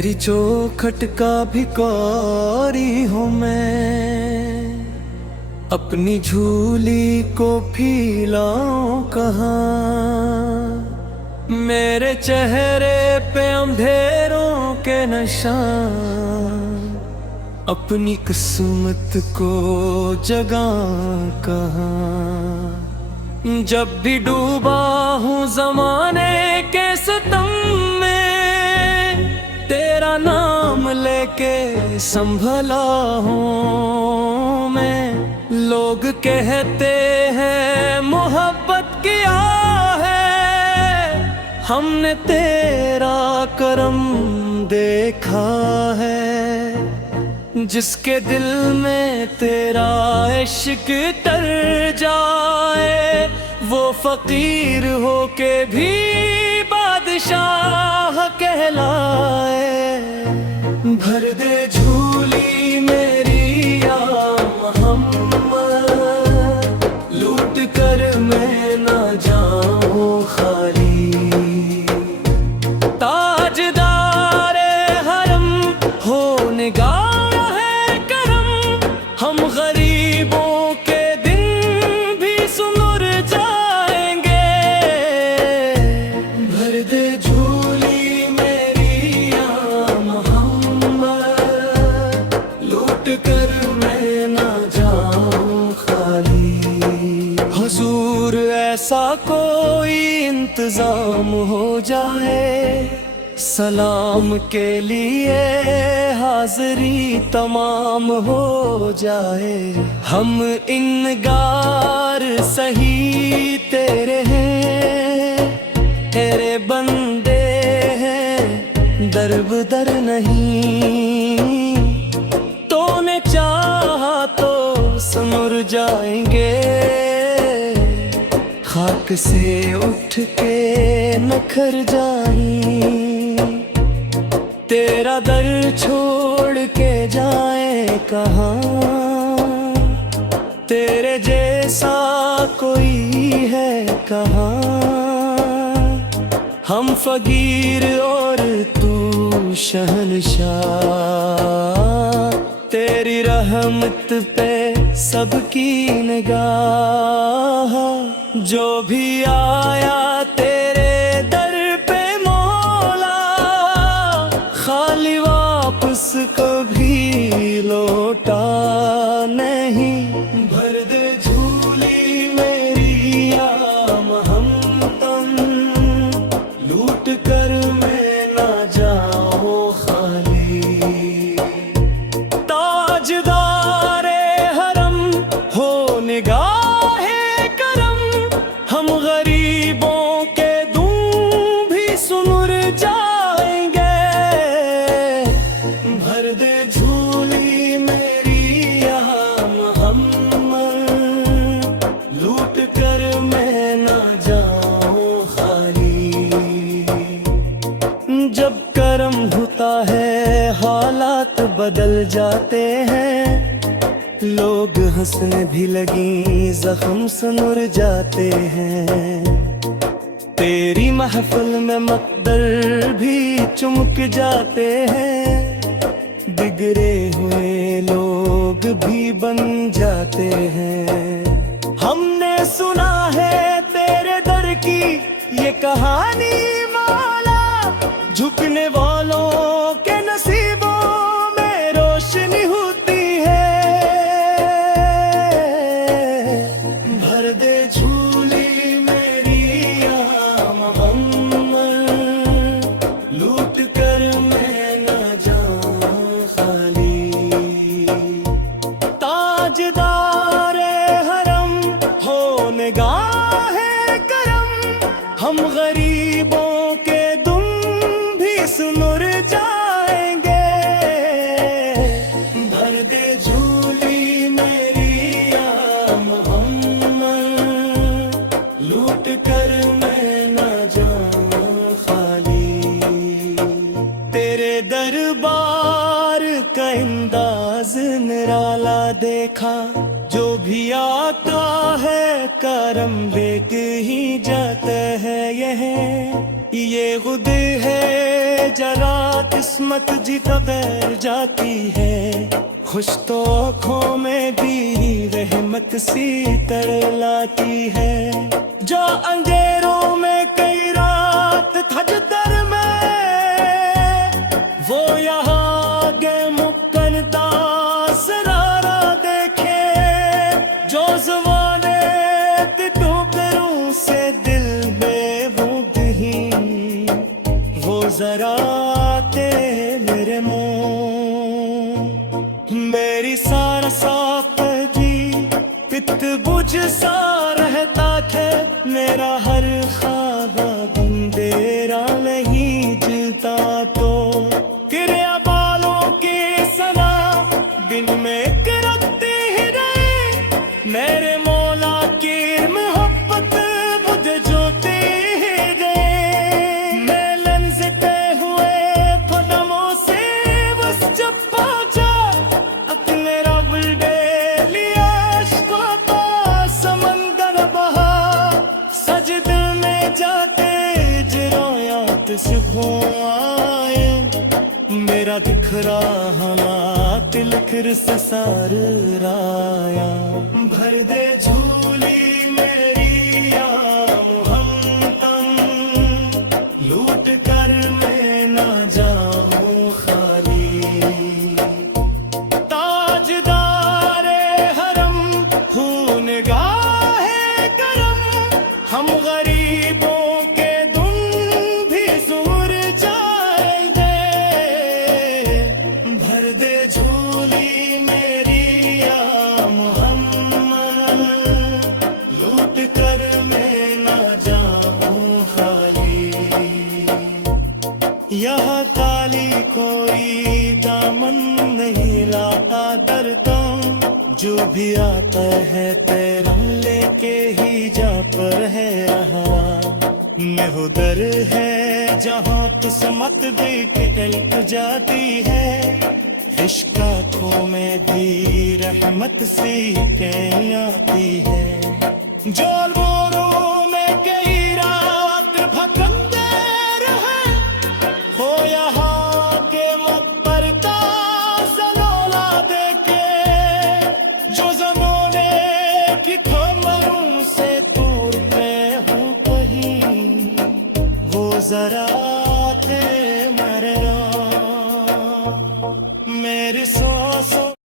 तेरी चौखट का भिखारी हूँ मैं, अपनी झूली को फैलाऊं कहाँ। मेरे चेहरे पे अंधेरों के निशान, अपनी किस्मत को जगाऊं कहाँ। जब भी डूबा हूँ ज़माने के सितम में, तेरा नाम लेके संभला हूँ मैं। लोग कहते हैं मोहब्बत किया है, हमने तेरा करम देखा है। जिसके दिल में तेरा इश्क तर जाए, वो फकीर होके भी बादशाह कहलाए। भर दे झूली मेरी या मोहम्मद, लूट कर मैं ना जाऊं खाली। ताजदारे हरम हो निगाह है करम, हम गरीबों के दिन भी सुनुर जाएंगे। भर दे झूली मेरी या मोहम्मद, लूट कर मैं ना जाऊं खाली। हुजूर ऐसा कोई इंतजाम हो जाए, सलाम के लिए हाज़री तमाम हो जाए। हम इन्गार सही तेरे हैं, तेरे बंदे हैं दरबदर नहीं। तूने चाहा तो सुनुर जाएंगे, खाक से उठ के नखर जाएं। तेरा दर छोड़ के जाए कहाँ, तेरे जैसा कोई है कहाँ। हम फकीर और तू शहंशाह, तेरी रहमत पे सबकी निगाह। जो भी आया तेरे दर पे मौला, खाली वापस कभी लौटा नहीं। भर दे झूली मेरी या मोहम्मद, लूट कर मैं ना जाऊं खाली। ताजदारे हरम हो निगाहे करम, हम गरीबों के दूं भी सुनुर जाएंगे। भर दे झूली मेरी या मोहम्मद, लूट कर मैं ना जाऊं खाली। जब करम होता है हालात बदल जाते हैं, लोग हंसने भी लगी जख्म सुनुर जाते हैं। तेरी महफिल में मकदर भी चमक जाते हैं, बिगड़े हुए लोग भी बन जाते हैं। हमने सुना है तेरे दर की ये कहानी मौला, झुकने वालों के नसीबों में रोशनी होती है। भर दे झूली मेरी या मोहम्मद, लूट कर मैं ना जाऊं खाली। ताजदारे हरम हो निगाहे करम, हम गरीबों के दुम भी सुनुर जाएंगे। भर दे झूली मेरी या मोहम्मद, लूट कर मैं ना जाऊं खाली। तेरे दरबार का अंदाज निराला देखा, जो भी आता है करम लेके ही जाता है। यह ये खुद है जरा किस्मत जी बगैर जाती है, खुश तो आँखों में भी रहमत सी तरलाती है। जो अंधेरों में कई रात थज दर में, वो यहाँ आगे मुक्कनता सरारा देखे। जो ज़माने की टोकरों से दिल में बूंद ही, वो जरा आते मेरे मुँह। मेरी सारा साफ जी पित बुझ सा रहता थे, मेरा हर ख्वाब अंधेरा नहीं जलता तो। किरिया बालों की सना दिन में करती ही रहे, मेरे मौला की मोहब्बत मुझे जोती ही गए। मैं लंज़ते हुए कदमों से बस जब पहुंचा, अपने रब ने लिया इश्क़ों का समंदर बहा। सजदे में जाते जिरोयात सुबह आए, मेरा दिख रहा ना तिलक से सार राया। भर दे झूली मेरी या मोहम्मदन, लूट कर मैं ना जाऊं खाली। ताजदारे हरम हूँ निगाहे करम, हम गरीबों के दुन भी सूर जाएंगे। भर दे झोली मेरी या मोहम्मद, लूट कर मैं ना जाऊं खाली। यहाँ काली कोई दामन नहीं लाता दर तुम, जो भी आता है तेरम लेके ही जा पर है रहा। मैं उधर है जहाँ किस्मत देख टलक जाती है, इश्क आँखों में भी रहमत सी कहीं आती है। जो बोलो